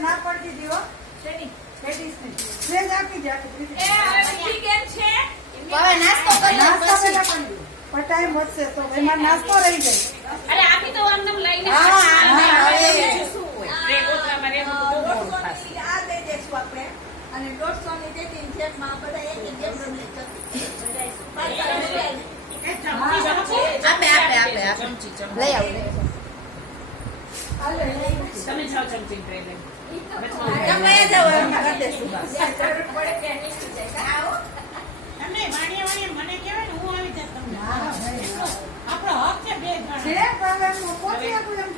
ના પડતી હતી હો ટાઈમ વધશે તો એમાં નાસ્તો રહી જાય. અને 150 ની પેકિંગ છે માં બધા એક એક લઈ આવો તમે 6 ચમચી ટ્રે લે તમે જાવ એમ કરી દેશું બસ જરૂર પડે કે નીકળી જાય આવો તમે વાણિયા મને કહેવાય ને હું આવી જાય તમને હા ભાઈ આપણો હક છે બે છે પણ એમ પોતી આપું એમ